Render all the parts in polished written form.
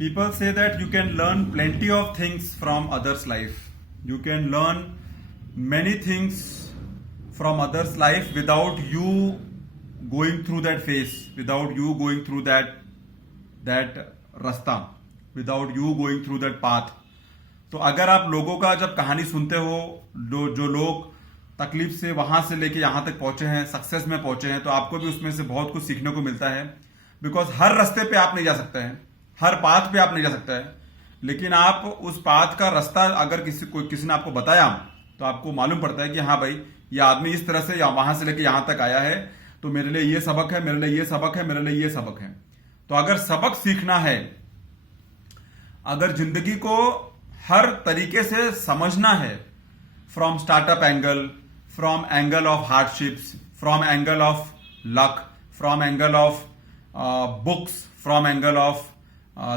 People say that you can learn plenty of things from others' life. You can learn many things from others' life without you going through that phase, without you going through that रास्ता, without you going through that path. तो अगर आप लोगों का जब कहानी सुनते हो, जो लोग तकलीफ से वहां से लेके यहां तक पहुंचे हैं, सक्सेस में पहुंचे हैं, तो आपको भी उसमें से बहुत कुछ सीखने को मिलता है. बिकॉज हर रास्ते पे आप नहीं जा सकते हैं, हर पाथ पे आप नहीं जा सकते हैं, लेकिन आप उस पाथ का रास्ता अगर किसी ने आपको बताया तो आपको मालूम पड़ता है कि हाँ भाई, ये आदमी इस तरह से या वहां से लेके यहां तक आया है, तो मेरे लिए ये सबक है, मेरे लिए ये सबक है, मेरे लिए ये सबक है. तो अगर सबक सीखना है, अगर जिंदगी को हर तरीके से समझना है, from startup angle, from angle of hardships, from angle of luck, from angle of books, from angle of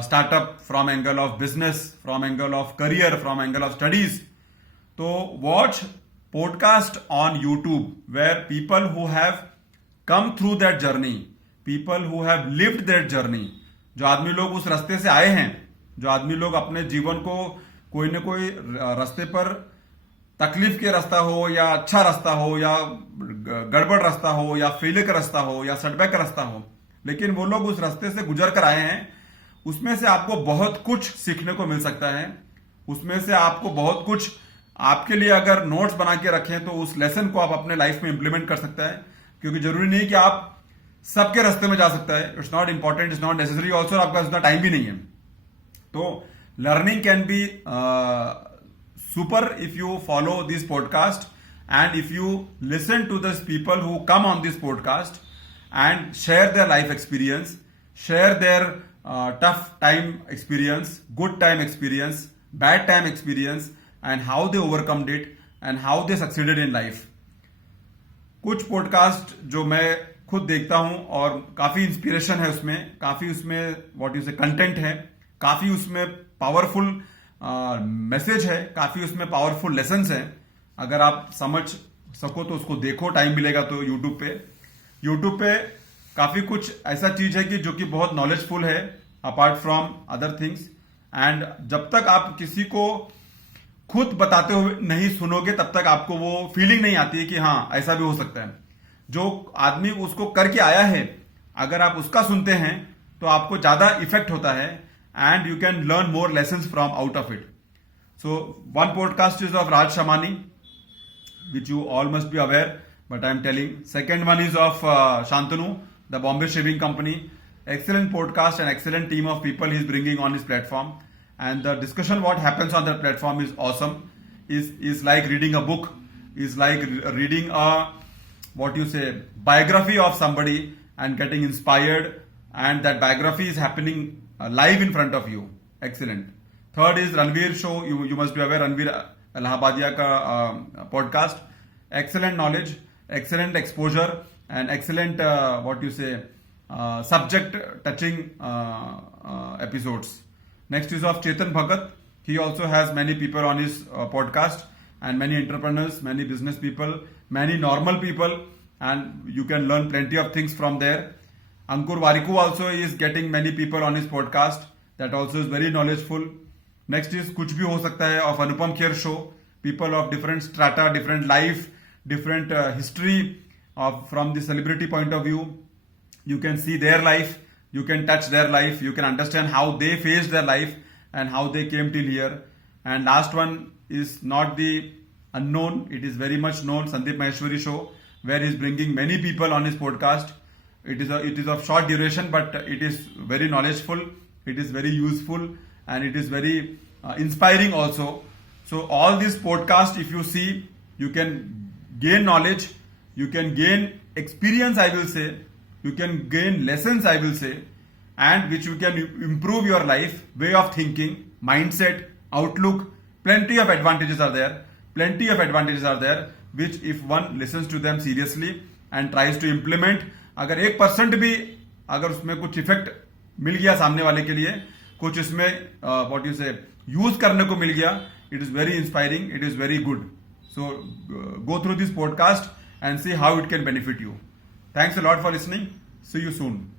startup, from angle of business, from angle of career, from angle of studies. So watch podcast on YouTube where people who have come through that journey, people who have lived that journey, जो आदमी लोग उस रास्ते से आए हैं, जो आदमी लोग अपने जीवन को कोई न कोई रास्ते पर तकलीफ के रास्ता हो या अच्छा रास्ता हो या गड़बड़ रास्ता हो या फेलियर का रास्ता हो या सेटबैक का रास्ता हो, लेकिन वो लोग उस रास्ते से गुजर कर आए हैं. उसमें से आपको बहुत कुछ सीखने को मिल सकता है. उसमें से आपको बहुत कुछ, आपके लिए अगर नोट्स बना के रखें तो उस लेसन को आप अपने लाइफ में इंप्लीमेंट कर सकता है. क्योंकि जरूरी नहीं कि आप सबके रास्ते में जा सकता है. It's not important, it's not necessary also. आपका उतना टाइम भी नहीं है. तो learning can be super if you follow this podcast and if you listen to this people who come on this podcast and share their life experience, share their tough time experience, good time experience, bad time experience, and how they overcome it and how they succeeded in life. कुछ podcast जो मैं खुद देखता हूं और काफी inspiration है उसमें, काफी उसमें व्हाट यू से कंटेंट है, काफी उसमें पावरफुल मैसेज है, काफी उसमें पावरफुल लेसन्स हैं. अगर आप समझ सको तो उसको देखो, टाइम मिलेगा तो यूट्यूब पे काफी कुछ ऐसा चीज है कि जो कि बहुत नॉलेजफुल है apart from other things. And जब तक आप किसी को खुद बताते हुए नहीं सुनोगे तब तक आपको वो फीलिंग नहीं आती है कि हाँ ऐसा भी हो सकता है. जो आदमी उसको करके आया है, अगर आप उसका सुनते हैं तो आपको ज्यादा इफेक्ट होता है and you can learn more lessons from out of it. So one podcast is of Raj Shamani which you all must be aware, but I am telling. Second one is of Shantanu, the Bombay Shaving Company. Excellent podcast and excellent team of people he is bringing on his platform. And the discussion what happens on that platform is awesome. Is like reading a book. Is like reading a what you say biography of somebody and getting inspired. And that biography is happening live in front of you. Excellent. Third is Ranveer show. You must be aware Ranveer Allahabadia ka podcast. Excellent knowledge, excellent exposure, and excellent what you say subject touching episodes. Next is of Chetan Bhagat. He also has many people on his podcast and many entrepreneurs, many business people, many normal people, and you can learn plenty of things from there. Ankur Wariku also is getting many people on his podcast. That also is very knowledgeful. Next is Kuch Bhi Ho Sakta Hai of Anupam Kher show. People of different strata, different life, different history from the celebrity point of view. You can see their life, you can touch their life, you can understand how they faced their life and how they came till here. And last one is not the unknown, it is very much known, Sandeep Maheshwari show, where he is bringing many people on his podcast. It is of short duration, but it is very knowledgeful, it is very useful, and it is very inspiring also. So all these podcasts, if you see, you can gain knowledge, you can gain experience, I will say, you can gain lessons, I will say, and which you can improve your life, way of thinking, mindset, outlook. Plenty of advantages are there, which if one listens to them seriously and tries to implement, अगर 1% भी अगर उसमें कुछ effect मिल गया सामने वाले के लिए, कुछ इसमें what you say यूज करने को मिल गया, it is very inspiring, it is very good. So go through this podcast and see how it can benefit you. Thanks a lot for listening. See you soon.